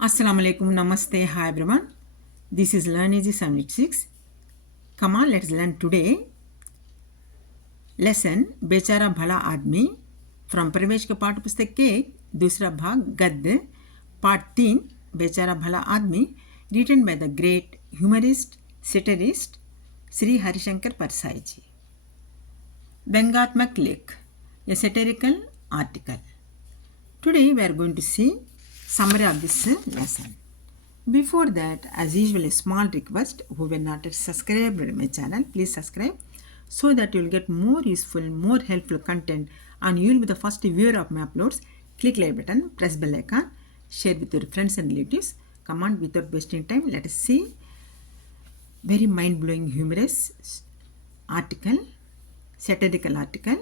Assalamu alaikum, namaste, hi everyone. This is Learn Easy 786. Come on, let's learn today. Lesson बेचारा भला आदमी from प्रवेश के पाठ पुस्तक के दूसरा भाग गद्य पार्ट 3 बेचारा भला आदमी written by the great humorist satirist Shri Harishankar Parsai ji. व्यंग्यात्मक लेख a satirical article. Today we are going to see summary of this lesson. Before that, as usual, a small request: who were not yet subscribed to my channel, please subscribe so that you will get more useful, more helpful content, and you will be the first viewer of my uploads. Click like button, press bell icon, share with your friends and relatives. Come on, without wasting time, let us see very mind-blowing, humorous article, satirical article.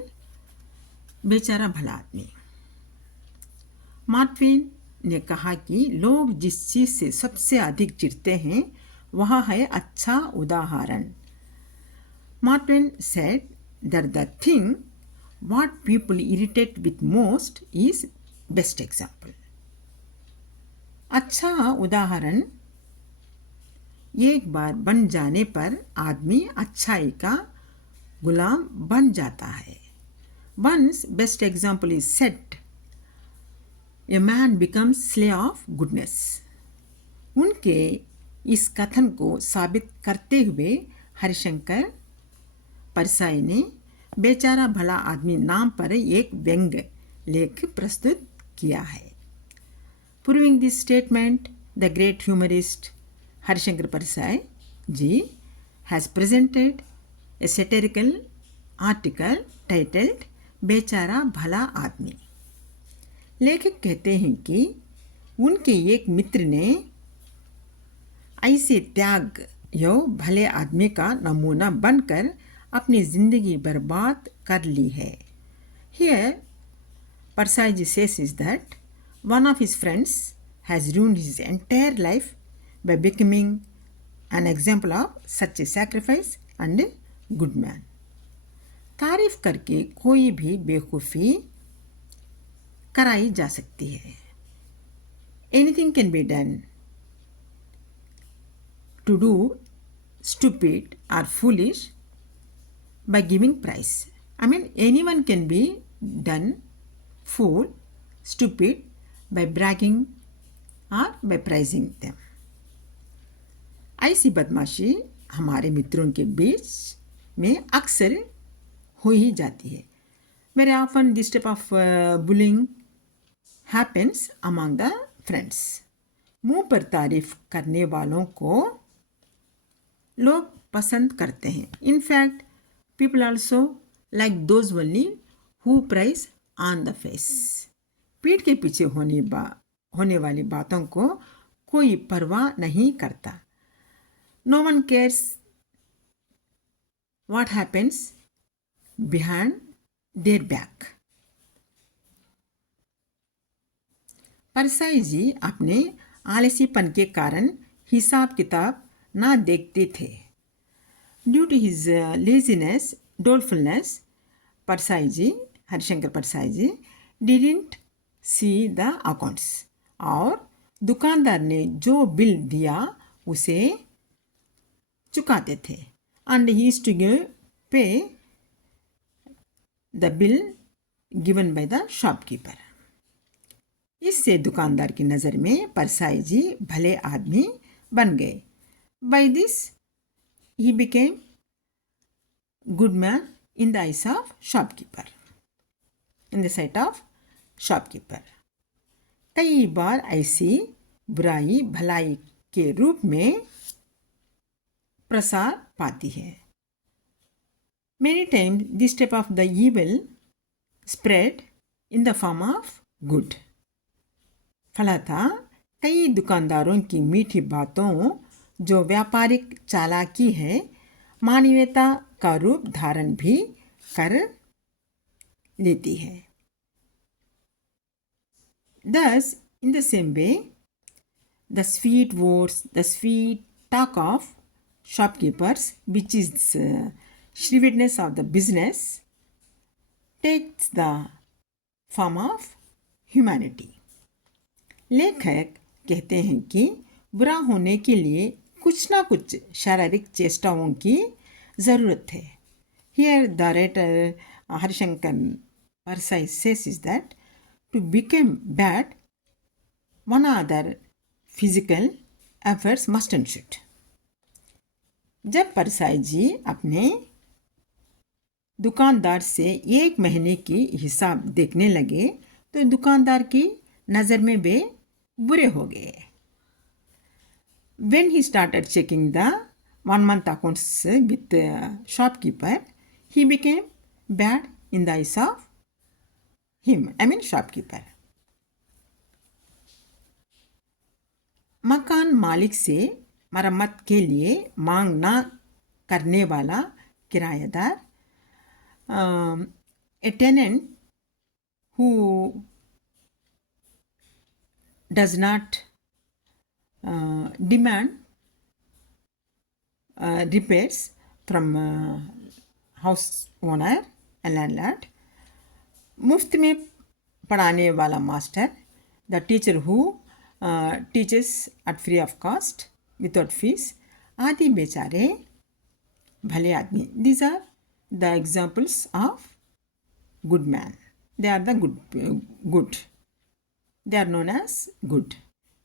बेचारा भला आदमी. Mark Twain ने कहा कि लोग जिस चीज़ से सबसे अधिक चिढ़ते हैं वह है अच्छा उदाहरण. Mark Twain said that the thing what people irritate with most is best example. अच्छा उदाहरण एक बार बन जाने पर आदमी अच्छाई का गुलाम बन जाता है. Once best example is set, a man becomes slave of goodness. उनके इस कथन को साबित करते हुए हरिशंकर परसाई ने बेचारा भला आदमी नाम पर एक व्यंग्य लेख प्रस्तुत किया है. Proving this statement, the great humorist Harishankar Persai ji has presented a satirical article titled बेचारा भला आदमी. लेखक कहते हैं कि उनके एक मित्र ने ऐसे त्याग यो भले आदमी का नमूना बनकर अपनी जिंदगी बर्बाद कर ली है. Here, Persai ji says is that one of his friends has ruined his entire life by becoming an example of such a sacrifice and good man. तारीफ करके कोई भी बेवकूफ़ी कराई जा सकती है. Anything can be done to do stupid और foolish by giving praise. I mean anyone can be done fool stupid by bragging और बाय प्राइजिंग देम. ऐसी बदमाशी हमारे मित्रों के बीच में अक्सर हो ही जाती है. Very often this type of bullying happens among the friends. मुंह पर तारीफ करने वालों को लोग पसंद करते हैं. In fact people also like those only who praise on the face. पीठ के पीछे होने वाली बातों को कोई परवाह नहीं करता. No one cares what happens behind their back. Parsai ji अपने आलसीपन के कारण हिसाब किताब ना देखते थे. Due to his laziness dolefulness, Parsai ji Harishankar Parsai ji didn't see the accounts. और दुकानदार ने जो बिल दिया उसे चुकाते थे. And he used to pay the bill given by the shopkeeper. इससे दुकानदार की नज़र में परसाई जी भले आदमी बन गए. By this he became good man in the eyes of shopkeeper, in the sight of shopkeeper. कई बार ऐसी बुराई भलाई के रूप में प्रसार पाती है. Many times this type of the evil spread in the form of good. फलतः कई दुकानदारों की मीठी बातों जो व्यापारिक चालाकी है मानवीयता का रूप धारण भी कर लेती है. Thus, in the same way, the sweet words, the sweet talk of shopkeepers, which is shrewdness of the business, takes the form of humanity. लेखक कहते हैं कि बुरा होने के लिए कुछ ना कुछ शारीरिक चेष्टाओं की ज़रूरत है. Here the writer Harishankar Parsai says is that to become bad, one other physical efforts must and should. जब परसाई जी अपने दुकानदार से 1 महीने की हिसाब देखने लगे तो दुकानदार की नज़र में वे बुरे हो गए. When he started checking the 1 month accounts with the shopkeeper, he became bad in the eyes of him, shopkeeper. मकान मालिक से मरम्मत के लिए मांग ना करने वाला किराएदार, a tenant who does not demand repairs from house owner and landlord, मुफ्त में पढ़ाने वाला master, the teacher who teaches at free of cost without fees, आदि बेचारे भले आदमी. These are the examples of good man. They are the good. They are known as good.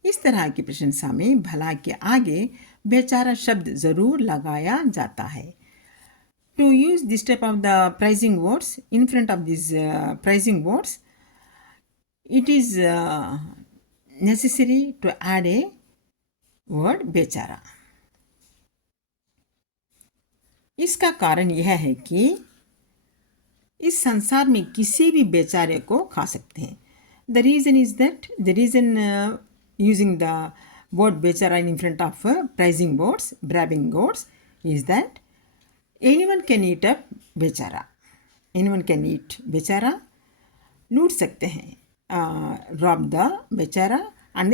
इस तरह की प्रशंसा में भला के आगे बेचारा शब्द ज़रूर लगाया जाता है. To use this type of the praising words in front of these praising words, it is necessary to add a word बेचारा. इसका कारण यह है कि इस संसार में किसी भी बेचारे को खा सकते हैं. The reason is that using the word बेचारा in front of praising words, bragging words, is that anyone can eat up बेचारा. Anyone can eat बेचारा. लूट सकते हैं, rob the बेचारा, and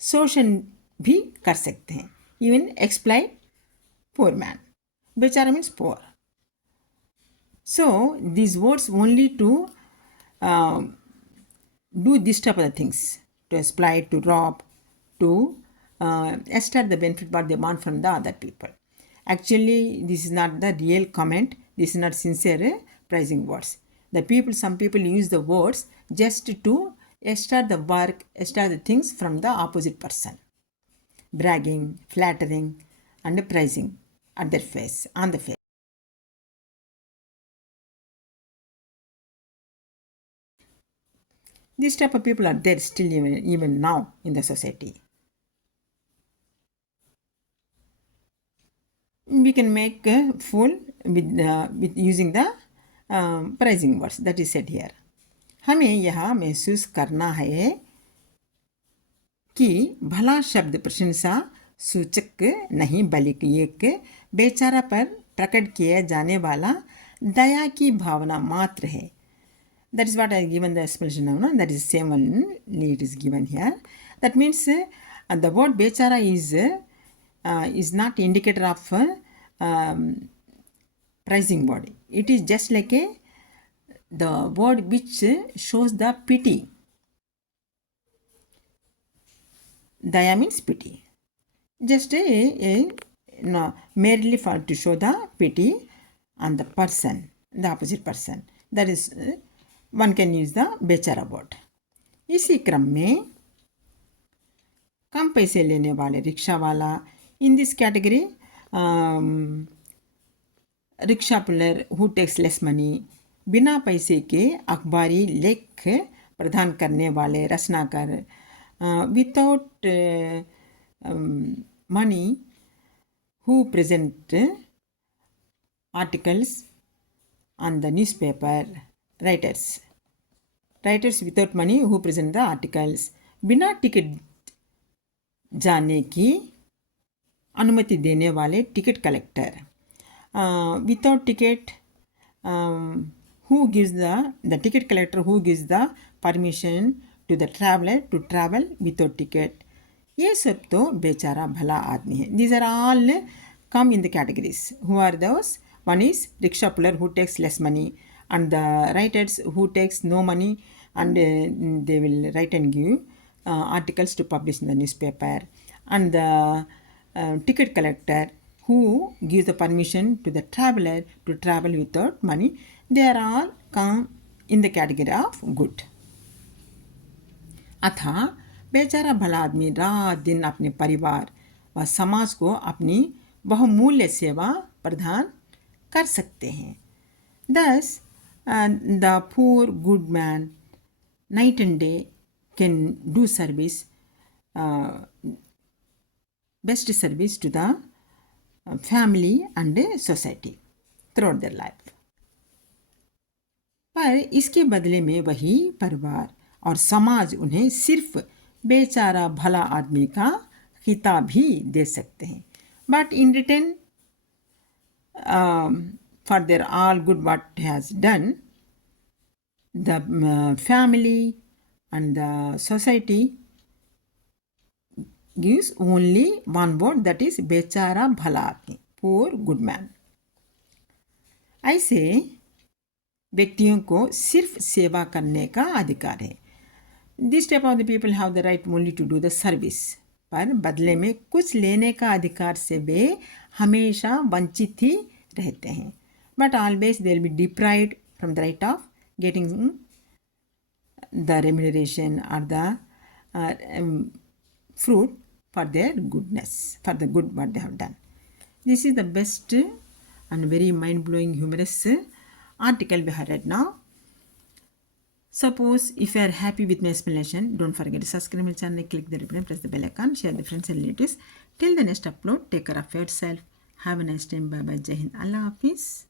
शोषण भी कर सकते हैं, even exploit poor man. बेचारा means poor. So these words only to do this type of the things, to exploit, to rob, to extract the benefit what they want from the other people. Actually, this is not the real comment. This is not sincere praising words. Some people use the words just to extract the work, extract the things from the opposite person. Bragging, flattering, and praising at their face, on the face. These type of people are there still even now in the society. We can make a fool with using the praising words that is said here. हमें यह महसूस करना है कि भला शब्द प्रशंसा सूचक नहीं बल्कि एक बेचारा पर प्रकट किया जाने वाला दया की भावना मात्र है. That is what I have given the explanation now. No? That is the same one it is given here. That means the word bechara is not indicator of praising word. It is just like the word which shows the pity. Daya means pity. Just merely for to show the pity on the person, the opposite person. That is one can use the बेचारा word. इसी क्रम में कम पैसे लेने वाले rickshaw वाला, in this category rickshaw puller who takes less money, बिना पैसे के अखबारी लेख प्रदान करने वाले रचनाकार, without money who present articles on the newspaper, writers without money who present the articles, बिना टिकट जाने की अनुमति देने वाले ticket collector, without ticket who gives the ticket collector who gives the permission to the traveler to travel without ticket. ये सब तो बेचारा भला आदमी है. These are all come in the categories. Who are those? One is rickshaw puller who takes less money, and the writers who takes no money and they will write and give articles to publish in the newspaper, and the ticket collector who gives the permission to the traveler to travel without money, they are all come in the category of good. अतः बेचारा भला आदमी रात दिन अपने परिवार व समाज को अपनी बहुमूल्य सेवा प्रदान कर सकते हैं. Thus, the poor good man night and day can do service, best service to the family and society throughout their life. पर इसके बदले में वही परिवार और समाज उन्हें सिर्फ बेचारा भला आदमी का खिताब भी दे सकते हैं. But in return for their all good what has done, the family and the society gives only one word, that is बेचारा भला आदमी, poor good man. ऐसे व्यक्तियों को सिर्फ सेवा करने का अधिकार है. This type of the people have the right only to do the service, पर बदले में कुछ लेने का अधिकार से वे हमेशा वंचित ही रहते हैं. But always they will be deprived from the right of getting the remuneration और the fruit for their goodness, for the good what they have done. This is the best and very mind-blowing humorous article we have read now. Suppose if you are happy with my explanation, don't forget to subscribe my channel, click the button, press the bell icon, share the friends and relatives. Till the next upload, take care of yourself. Have a nice time. Bye bye. Jai Hind. Allah Hafiz.